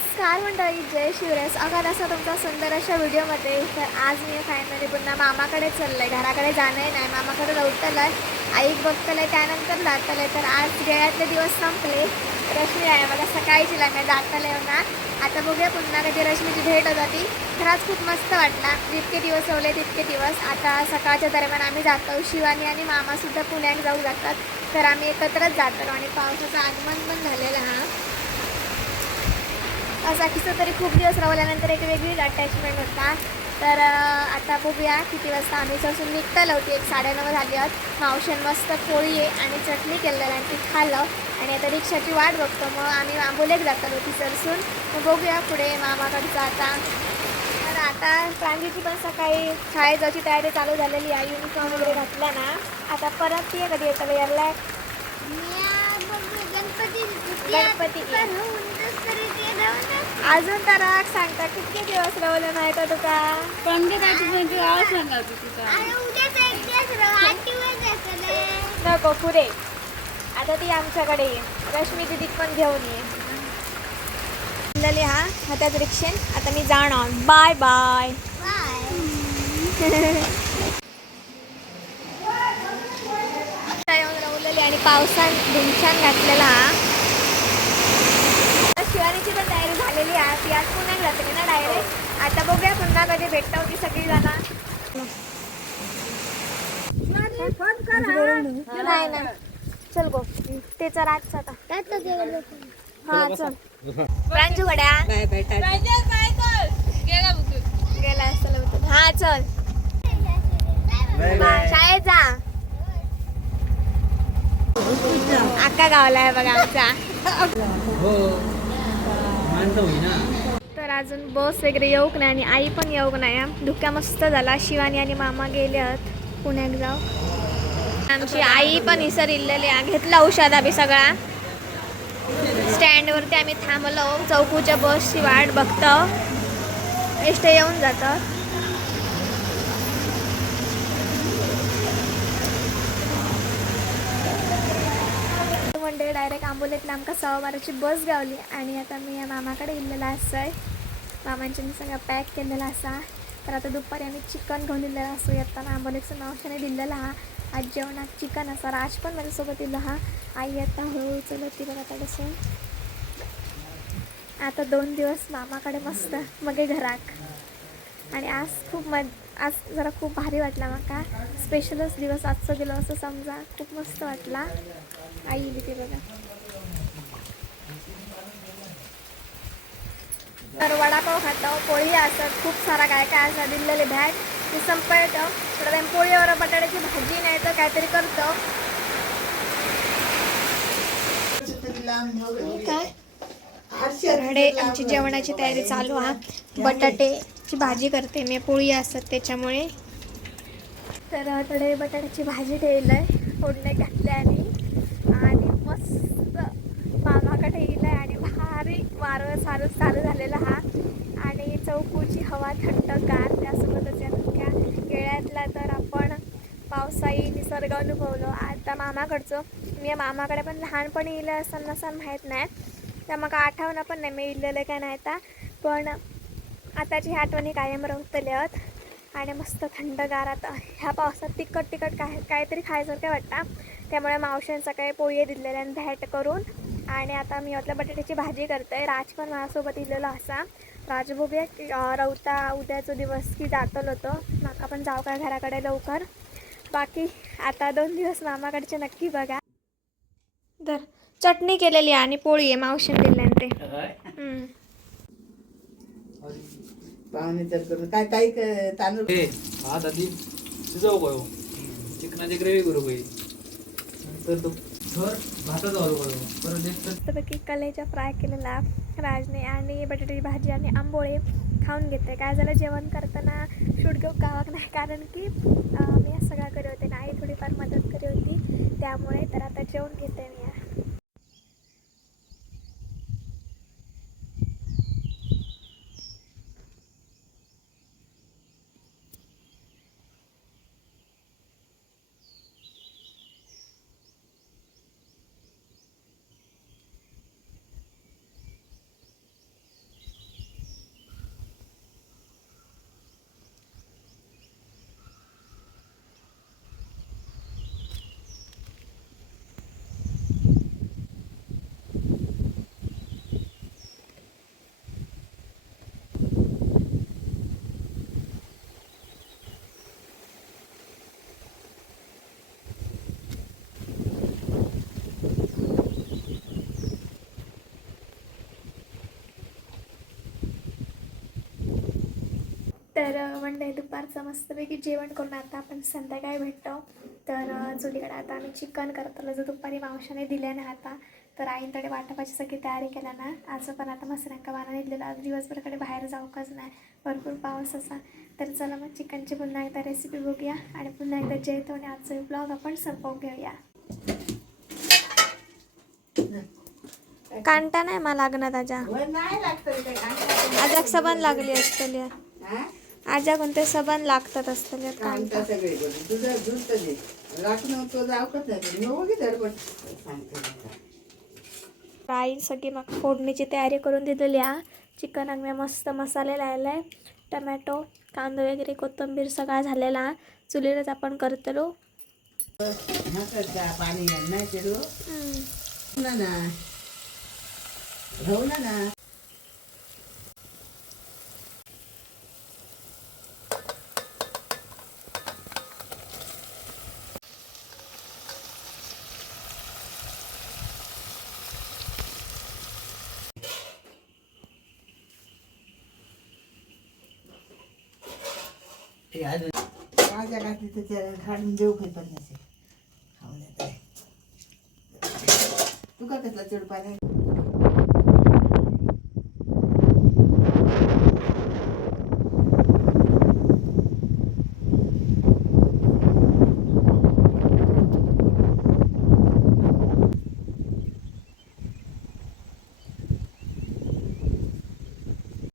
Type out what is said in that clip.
नमस्कार मंडळी, जय शिवराय. स्वागत असं तुमचा सुंदर अशा व्हिडिओमध्ये. तर आज मी फायनली पुन्हा मामाकडे चाललं आहे. घराकडे जाणंही नाही, मामाकडे जाऊतलं आहे, आई बघतलं आहे, त्यानंतर जातलं आहे. तर आज गेल्यातले दिवस संपले. रश्मी आहे बघा, सकाळीची मी जातलं आहे ना. आता बघूया पुन्हा कधी रश्मीची भेट होता ती. खरंच खूप मस्त वाटला. जितके दिवस होले तितके दिवस. आता सकाळच्या दरम्यान आम्ही जातो. शिवानी आणि मामासुद्धा पुण्यात जाऊ जातात. तर आम्ही एकत्रच जातो आणि पावसाचं आगमन पण झालेलं हा. असा किस्सा तरी खूप दिवस राहिल्यानंतर एक वेगळीच अटॅचमेंट होता. तर आता बघूया किती वाजता आम्ही सरसून निघताल होती. 9:30 झाली आहेत. मावशीन मस्त पोळी आहे आणि चटणी केलेलं आणि ती खाल्लं आणि आता रिक्षाची वाट बघतो. मग आम्ही आंबोलीत जातो होती सरसून. मग बघूया पुढे मामाकडचं. आता प्रांजीची पण सकाळी शाळेत जायची तयारी चालू झालेली आहे. युनिफॉर्म वगैरे घातला ना. आता परत ती कधी येतं यायला गणपती अजून तर सांगता किती दिवस राहलं नाही तर तुका नको पुरे. आता ती आमच्याकडे ये. रश्मी दिदी पण घेऊन ये. हा हातात रिक्षेन. आता मी जाणार. Bye bye. रवलेली आणि पावसान धुमशान घातलेला हा. शिवानीची पण तयारी झालेली आहे. ती आज पुण्यात जाते ना डायरेक्ट. आता बघूया पुन्हा कधी भेटता होती सगळी जण. नाही ना, चल गो तेचा रातचा आता. हा चल प्रांजू गड्या गेला असतं. हा चल शाळेत जा. अक्का गावला आहे बघा आमचा. तर अजून बस वगैरे येऊक नाही आणि आई पण येऊक नाही. धुक्या मस्त झाला. शिवानी आणि मामा गेले आहेत पुण्यात जाऊ. आमची आई पण इसर इल्लेली घेतला औषधा बी सगळा. स्टँडवरती आम्ही थांबलो. चौकूच्या बसची वाट बघतो. एष्ट येऊन जातं. म्हणजे डायरेक्ट आंबोलीतला आमका 12:15ची बस गावली आणि आता मी या मामाकडे इल्लेला असं. मामांच्या मी सगळं पॅक केलेला असा. तर आता दुपारी आम्ही चिकन घेऊन दिलेला असो. येताना आंबोलीचं मावशीने दिलेला हा. आज जेवणात चिकन असा. राज पण माझ्यासोबत इल्ला हा. आई आता हळूहळू चलत ती बघा तडसून. आता 2 दिवस मामाकडे मस्त मग घराक. आणि आज जरा खूप भारी वाटला माका. स्पेशलच दिवस आजचा दिवस असं समजा. खूप मस्त वाटला. आई इली ती बघा. तर वडापाव खातो, पोळी असतात, खूप सारा काय काय असं दिलेले बॅग. मी संपळतो थोडा टाईम पोळीवर बटाट्याची भाजी नाही तर काहीतरी करतो. काय आमची जेवणाची तयारी चालू आहे. बटाट्याची भाजी करते मी. पोळी असतात त्याच्यामुळे. तर थोडे बटाट्याची भाजी ठेवलं आहे. फोडणे घातले आणि मस्त मामाकडे येईल आहे आणि भारी वारं चालू झालेला हा. आणि चौकूची हवा थंडगार. त्यासोबतच या धुक्या केळ्यातला तर आपण पावसाळी निसर्ग अनुभवलो. आता मामाकडचं मी मामाकडे पण लहानपणी इलं असं नसन माहीत नाही. त्या मग आठवणं पण नाही मी इल्लेलं काय नाही आता. पण आताची ह्या आठवणी कायम रवतले आहेत. आणि मस्त थंडगार. आता ह्या पावसात तिखट काहीतरी खायसारखं वाटतं. त्यामुळे मावशीने सकाळी पोळी दिलेले आणि भॅट करून. आणि आता मी आपल्या बटाट्याची भाजी करते. राज पण माझ्यासोबत इलेला असा. राज बघूया रवता उद्याचा दिवस की जातल होतं. माका पण जाऊ काय घराकडे लवकर. बाकी आता 2 दिवस मामाकडचे नक्की बघा. तर चटणी केलेली आहे आणि पोळी आहे मावशीने दिल्याने ते. काय काही तांदूळ चिकनाची ग्रेव्ही करू नंतर मस्तपैकी कलेजा फ्राय केलेला राजने आणि बटाट्याची भाजी आणि आंबोळे खाऊन घेते. काय झालं जेवण करताना शूट घेऊ गावाक नाही कारण की मी आज सगळं करी होते आणि आई थोडीफार मदत करी होती त्यामुळे. तर आता जेवण घेते मी. तर म्हणजे दुपारचं मस्तपैकी जेवण करून आता आपण संध्याकाळी भेटतो. तर चुलीकडे आता आम्ही चिकन करतो, जो दुपारी मावशाने दिल्याने आता. तर आईंकडे वाटपाची सगळी तयारी केला ना. आज पण आता मसऱ्यांका बारा निघलेला, आज दिवसभरकडे बाहेर जाऊकच नाही, भरपूर पाऊस असा. तर चला मग चिकनची पुन्हा एकदा रेसिपी बघूया आणि पुन्हा एकदा जेवतो आणि आजचा ब्लॉग आपण संपवून घेऊया. कांटा नाही मला लागणार आजा, नाही लागतं आजाक सबन लागली असतली, आजा कोणते सबन लागतात असतले कांटा. सगळे तुझं दूध तर दे राखून तो जावकच नाही मी धडपड सांगते. आई सगळी मग फोडणीची तयारी करून दिलेली आहे. चिकन आम्ही मस्त मसाले लावलाय, टमॅटो, कांदा वगैरे, कोथिंबीर सगळा झालेला. चुलीवरच आपण करतलो. पाणी नाही केलो ना राहू ना. माझ्या गाठी त्याच्या काढून देऊ काही पण नसे खाऊन तुका कसला चूड पाणी.